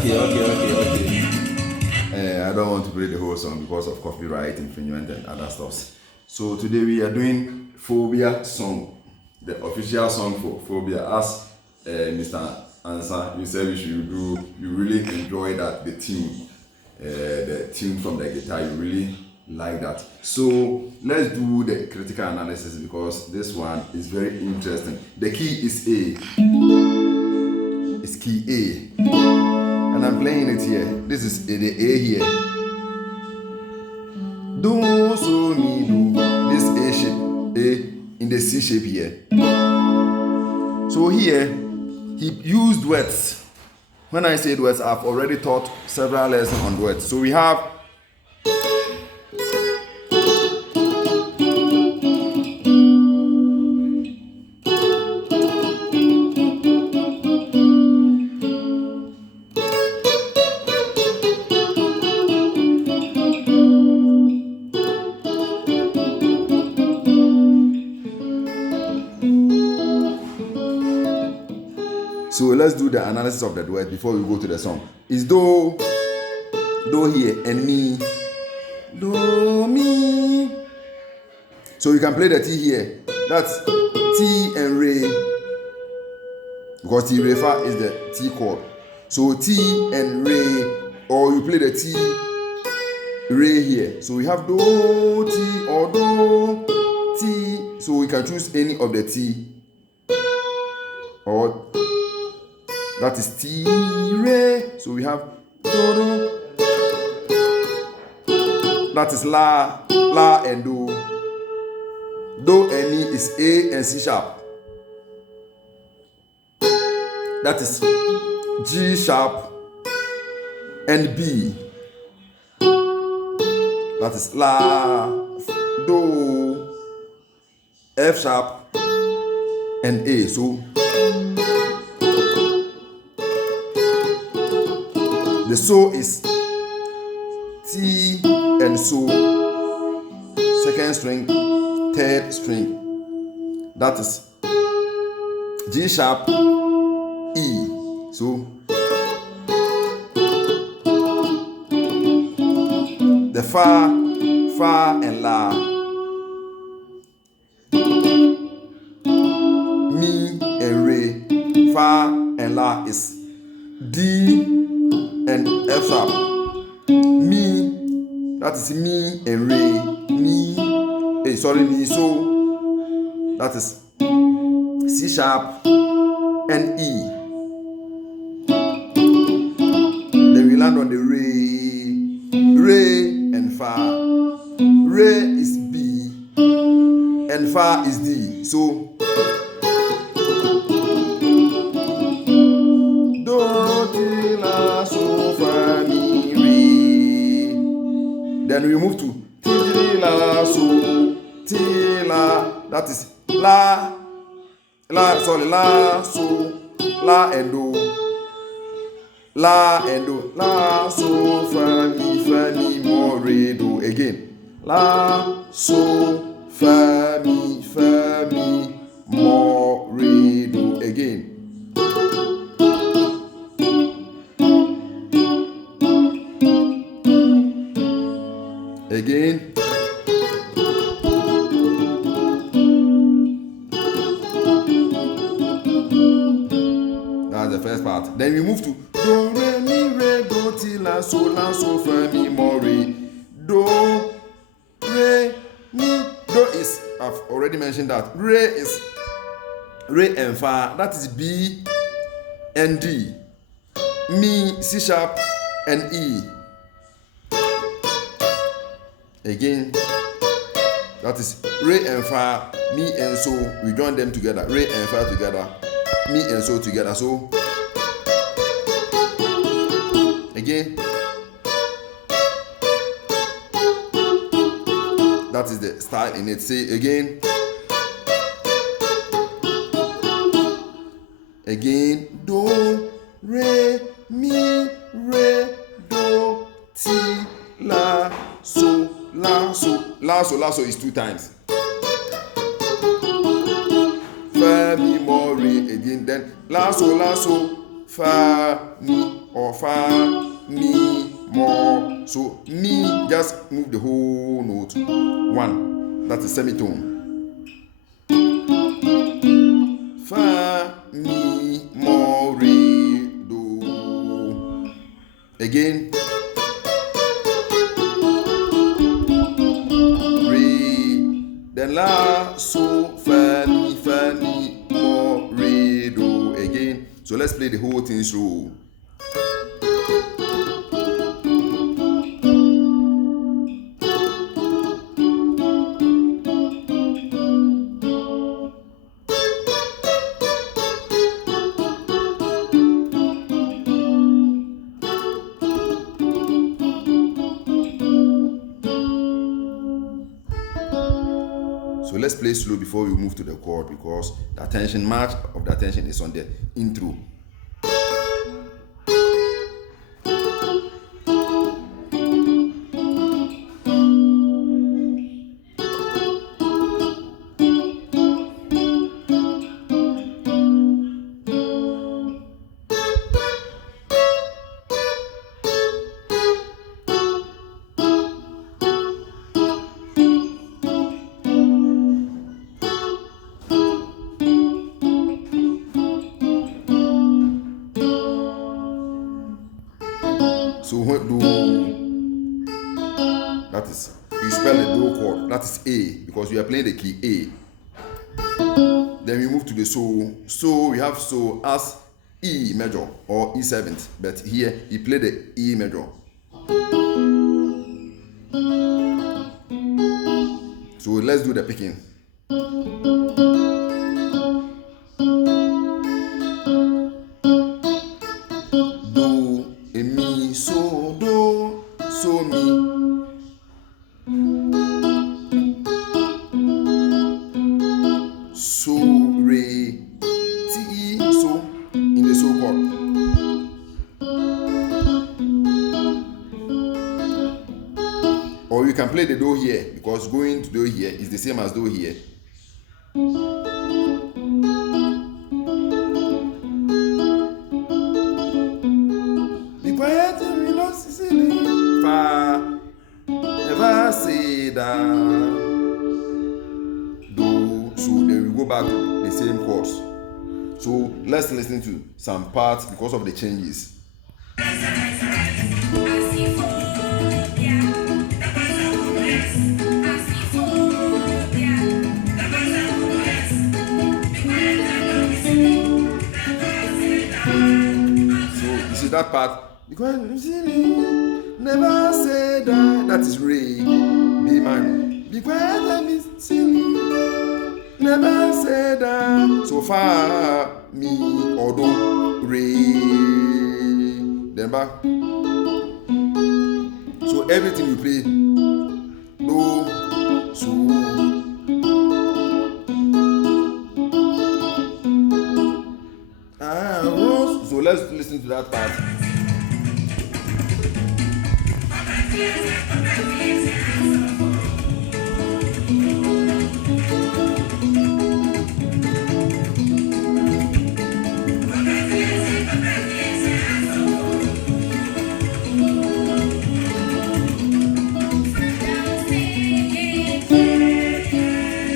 Okay. I don't want to play the whole song because of copyright infringement and other stuff. So today we are doing Phobia song, the official song for Phobia. As Mr. Ansa, you said we should do. You really enjoy that the tune from the guitar. You really like that. So let's do the critical analysis because this one is very interesting. The key is A. It's key A, and I'm playing it here. This is the A here. Do so mi do. This A shape, A in the C shape here. So here he used duets. When I say duets, I've already taught several lessons on duets. So we have So let's do the analysis of the duet before we go to the song. It's do here, and mi, do, mi. So you can play the T here. That's T and re, because T re fa is the T chord. So T and re, or you play the T re here. So we have do T or do T. So we can choose any of the T, or that is T, re. So we have do, do. That is la, la and do. Do and mi is A and C sharp. That is G sharp and B. That is la, do, F sharp and A. So the so is T and so, second string, third string. That is G sharp, E. So the fa and la, mi and re, fa and la is D and F sharp. Mi, that is mi and re, mi, mi, so that is C sharp and E. Then we land on the re and fa. Re is B and fa is D. So then we move to Ti la so, Ti la, that is la, so, la and do, la so fa mi mo re do again, la so fa mi mo re do again. Again. That's the first part. Then we move to do, re, mi, re, do, ti, la, so, fa, mi, mo, re. Do, re, mi. Do is, I've already mentioned that. Re is re and fa. That is B and D. Mi, C sharp and E. Again, that is re and fa, mi and so. We join them together. Re and fa together, mi and so together. So again, that is the style in it. Say again, do, re, mi, re, do, ti, la, so. La so is 2 times. Fa mi mo re again. Then la so fa, mi, or fa, mi, mo. So mi, just move the whole note. 1, that's a semitone. Fa, mi, mo, re, do. Again. Then la, so, fa, mi, mo, re, do. Again. So let's play the whole thing through. So let's play slow before we move to the chord, because the attention, much of the attention is on the intro. So when do, that is, you spell the do chord, that is A, because you are playing the key A. Then we move to the so. So we have so as E major or E7, but here he played the E major. So let's do the picking. Do, e, mi, so, do, so, mi. So, re, ti, so, in the so chord. Or you can play the do here, because going to do here is the same as do here. Be quiet and we not Sicily. Fa, never say that. Do, so then we go back to the same chords. So let's listen to some parts because of the changes. That part, because never say that, that is re, B minor. Because let me silly, never say that. So far, mi, or do, re, then back. So everything you play, do, so. So let's listen to that part.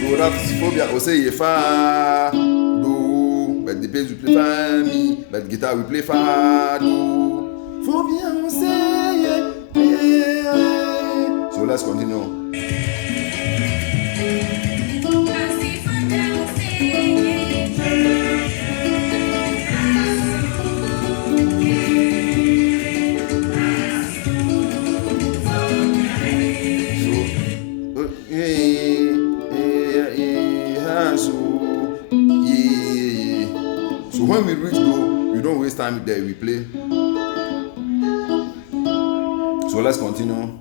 So that's phobia. We say fa, do, but the bass we play fa, mi, but the guitar we play fa, do. Phobia we say yeah. So let's continue. So when we reach do, we don't waste time there, we play. So let's continue.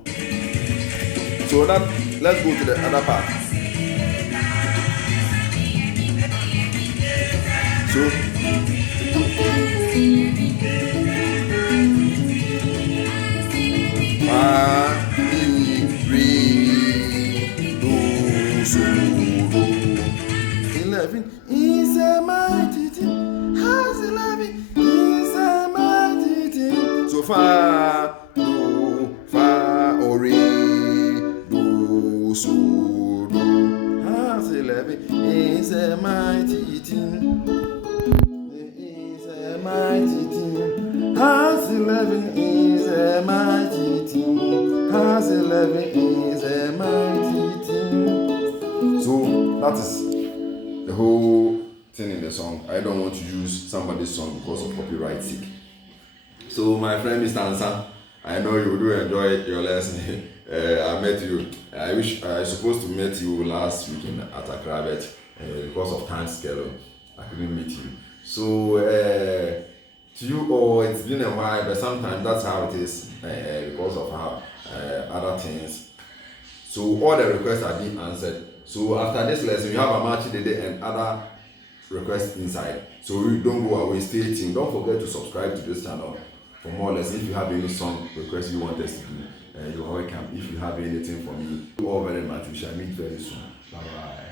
So that, let's go to the other part. So fa, mi, re, do, so, do. 11 is a mighty thing. How's 11 is a 11 is a mighty team. Cause 11 is a mighty team. So that is the whole thing in the song. I don't want to use somebody's song because of copyright sake. So my friend Mr. Ansa, I know you do enjoy your lesson. I met you. I wish I was supposed to meet you last weekend at Accra, but because of time schedule, I couldn't meet you. So to you all, it's been a while, but sometimes that's how it is because of how other things. So all the requests are being answered. So after this lesson, you have a match today and other requests inside. So you don't go away, stay tuned. Don't forget to subscribe to this channel for more lessons. If you have any song requests you want us to do, you are welcome. If you have anything for me, you all very much. We shall meet very soon. Bye bye.